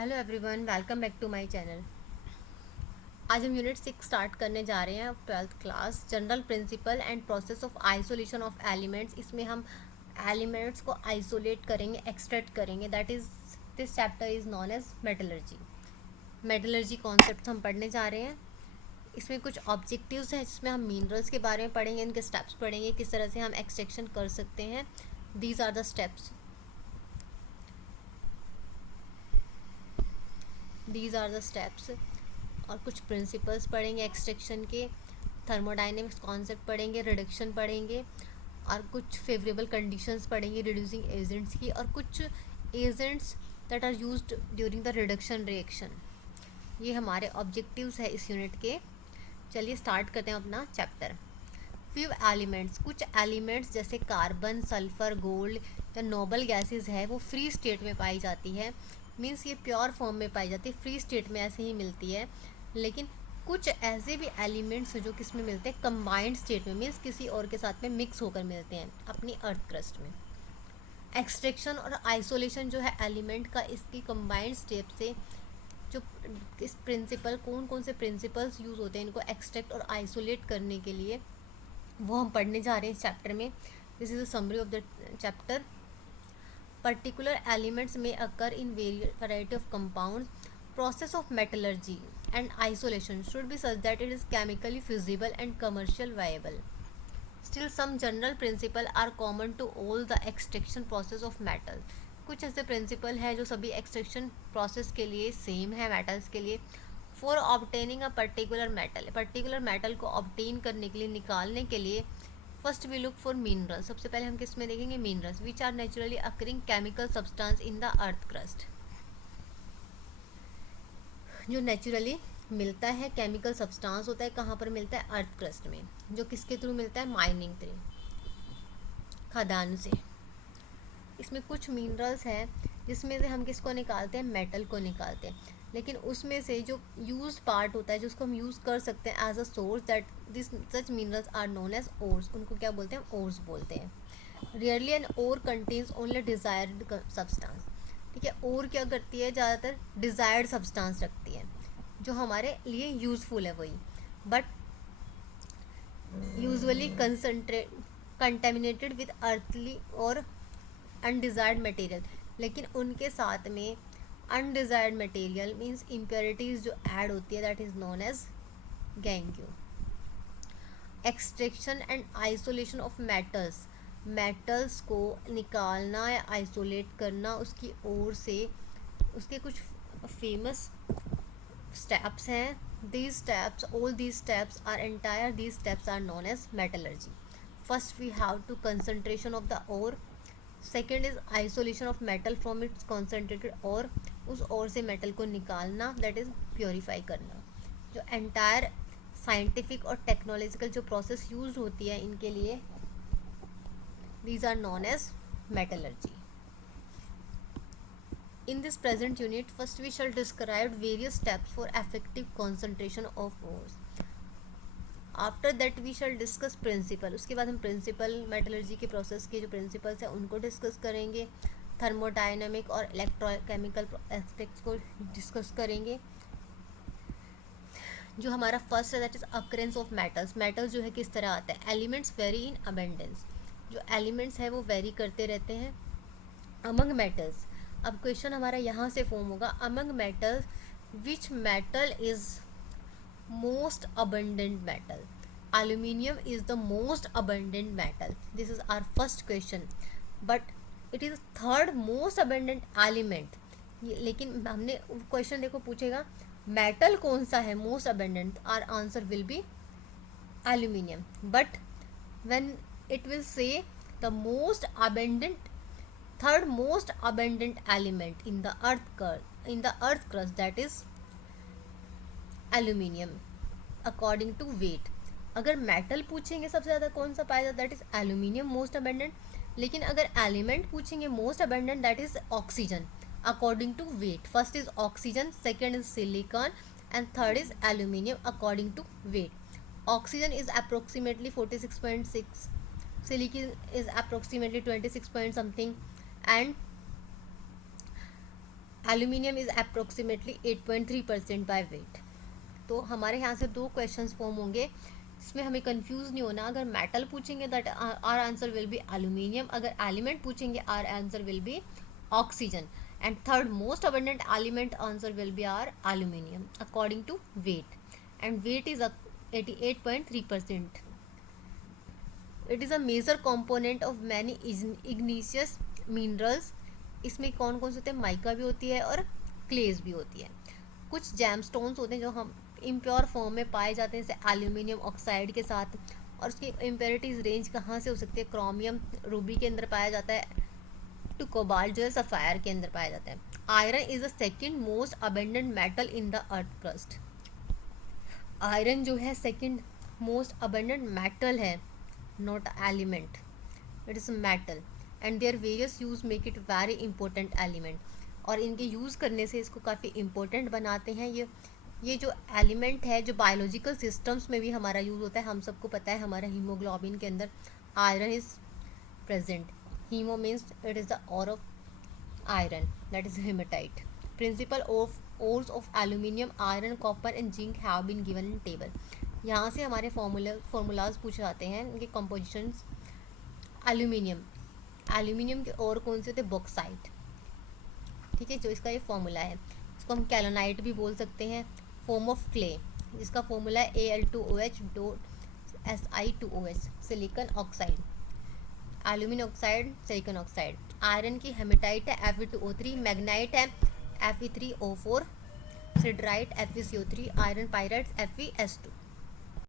Hello everyone, welcome back to my channel. आज हम unit 6 start करने जा रहे हैं, 12th class, general principle and process of isolation of elements. इसमें हम एलिमेंट्स को आइसोलेट करेंगे, एक्सट्रैक्ट करेंगे। That is this chapter is known as metallurgy. Metallurgy concept हम पढ़ने जा रहे हैं। इसमें कुछ ऑब्जेक्टिव्स हैं जिसमें हम मिनरल्स के बारे में पढ़ेंगे, इनके स्टेप्स पढ़ेंगे, किस तरह से हम एक्सट्रैक्शन कर सकते हैं। These are the steps, these are the steps. और कुछ प्रिंसिपल्स पढ़ेंगे एक्सट्रैक्शन के, थर्मोडाइनमिक्स कॉन्सेप्ट पढ़ेंगे, रिडक्शन पढ़ेंगे, और कुछ फेवरेबल कंडीशंस पढ़ेंगे रिड्यूसिंग एजेंट्स की, और कुछ agents that are used during the reduction reaction. ये हमारे ऑब्जेक्टिव्स है इस यूनिट के। चलिए स्टार्ट करते हैं अपना चैप्टर। फ्यू एलिमेंट्स, कुछ एलिमेंट्स जैसे कार्बन, सल्फर, गोल्ड या नोबल गैसेस है वो फ्री स्टेट में पाई जाती है। मीन्स ये प्योर फॉर्म में पाई जाती है, फ्री स्टेट में ऐसे ही मिलती है। लेकिन कुछ ऐसे भी एलिमेंट्स जो किस में मिलते हैं, कंबाइंड स्टेट में, मीन्स किसी और के साथ में मिक्स होकर मिलते हैं अपनी अर्थ क्रस्ट में। एक्सट्रैक्शन और आइसोलेशन जो है एलिमेंट का, इसकी कंबाइंड स्टेप से जो इस प्रिंसिपल, कौन कौन से प्रिंसिपल्स यूज़ होते हैं इनको एक्सट्रैक्ट और आइसोलेट करने के लिए, वो हम पढ़ने जा रहे हैं इस चैप्टर में। This is a summary of the chapter. Particular elements में occur in variety of compounds. Process of metallurgy and isolation should be such that it is chemically feasible and commercial viable. Still some general principle are common to all the extraction process of metal. कुछ ऐसे principal हैं जो सभी extraction process के लिए same है metals के लिए। For obtaining a particular metal को ऑब्टेन करने के लिए, निकालने के लिए, first we look for minerals. सबसे पहले हम किस में देखेंगे, minerals which are naturally occurring chemical substance in the earth crust. जो नेचुरली मिलता है, केमिकल सब्सटेंस होता है, कहाँ पर मिलता है, अर्थ क्रस्ट में। जो किसके थ्रू मिलता है, माइनिंग थ्रू, खदान से। इसमें कुछ मिनरल्स हैं जिसमें से हम किसको निकालते हैं, मेटल को निकालते हैं। लेकिन उसमें से जो यूज पार्ट होता है, जिसको हम यूज़ कर सकते हैं as a source, that this such minerals are known as ores. उनको क्या बोलते हैं, ओर्स बोलते हैं। Rarely an ore contains only desired substance. ठीक है, ओर क्या करती है, ज़्यादातर डिजायर्ड सब्सटेंस रखती है जो हमारे लिए यूज़फुल है वही, but usually contaminated with earthly or undesired material. लेकिन उनके साथ में अनडिज़ायर्ड मटेरियल मीन्स इम्प्योरिटीज़ जो ऐड होती है, that is known as gangue. Extraction and isolation of metals, metals को निकालना या आइसोलेट करना उसकी ओर से, उसके कुछ फेमस स्टेप्स हैं। these steps all these steps are entire these steps are known as metallurgy. First we have to concentration of the ore. Second is isolation of metal from its concentrated ore, उस ore से metal को निकालना, that is purify करना। जो entire scientific और technological जो process use होती है इनके लिए, these are known as metallurgy. In this present unit, first we shall describe various steps for effective concentration of ores. After that we shall discuss principle. उसके बाद हम principal, metallurgy के process के जो प्रिंसिपल्स हैं उनको डिस्कस करेंगे। Thermodynamic और इलेक्ट्रोकेमिकल एस्पेक्ट्स को डिस्कस करेंगे। जो हमारा फर्स्ट है that is occurrence of metals. Metals जो है किस तरह आता है, एलिमेंट्स वेरी इन अबेंडेंस। जो एलिमेंट्स है वो वेरी करते रहते हैं अमंग मेटल्स। अब क्वेश्चन हमारा यहाँ से फॉर्म होगा, among metals which metal is most abundant metal. Aluminium is the most abundant metal, this is our first question, but it is third most abundant element. लेकिन हमने क्वेश्चन देखो पूछेगा metal कौन सा है most abundant, our answer will be aluminium. But when it will say the most abundant, third most abundant element in the earth crust, that is aluminium according to weight. अगर metal पूछेंगे सबसे ज़्यादा कौन सा पाया जाता है, that is aluminium most abundant. लेकिन अगर एलिमेंट पूछेंगे most abundant, that is oxygen according to weight. First is oxygen, second is silicon and third is aluminium according to weight. Oxygen is approximately 46.6, silicon is approximately 26 point something, and aluminium is approximately 8.3% by weight. तो हमारे यहाँ से दो questions form होंगे, इसमें हमें confuse नहीं होना। अगर मेटल पूछेंगे that our answer will be aluminium, अगर एलिमेंट पूछेंगे our answer will be oxygen, and third most abundant element answer will be our aluminium according to weight, and weight is 88.3%. It is a major component of many igneous minerals. इसमें कौन कौन से होते हैं, mica भी होती है और क्लेज भी होती है। कुछ जैमस्टोन्स होते हैं जो हम इम्प्योर फॉर्म में पाए जाते हैं, जैसे एल्यूमिनियम ऑक्साइड के साथ, और उसकी इम्प्योरिटीज रेंज कहाँ से हो सकती है, क्रोमियम रूबी के अंदर पाया जाता है, टू कोबाल्ट जो है सफ़ायर के अंदर पाया जाता है। Iron is the second most abundant metal in the earth crust. Iron जो है सेकेंड मोस्ट अबेंडेंट मेटल है, not element, it is metal, and there various use make it very important element. और इनके यूज़ करने से इसको काफ़ी important बनाते हैं। ये जो एलिमेंट है जो बायोलॉजिकल सिस्टम्स में भी हमारा यूज़ होता है, हम सबको पता है हमारा हीमोग्लोबिन के अंदर iron is present. Haemo means it is the ore of iron, that is hematite. Principal of ores of aluminium, iron, copper and zinc have been given in table. यहाँ से हमारे फॉर्मूलाज पूछे जाते हैं, इनके कंपोजिशंस। एल्यूमिनियम के और कौन से होते हैं, बॉक्साइट, ठीक है, जो इसका ये फॉर्मूला है। इसको हम कैलोनाइट भी बोल सकते हैं, फॉर्म ऑफ क्ले, जिसका फॉर्मूला है Al2OH.Si2OH, silicon oxide, aluminium oxide, silicon oxide. Iron की हेमेटाइट है Fe2O3, मैग्नाइट है Fe3O4, सिडराइट FeCO3, iron pyrites FeS2।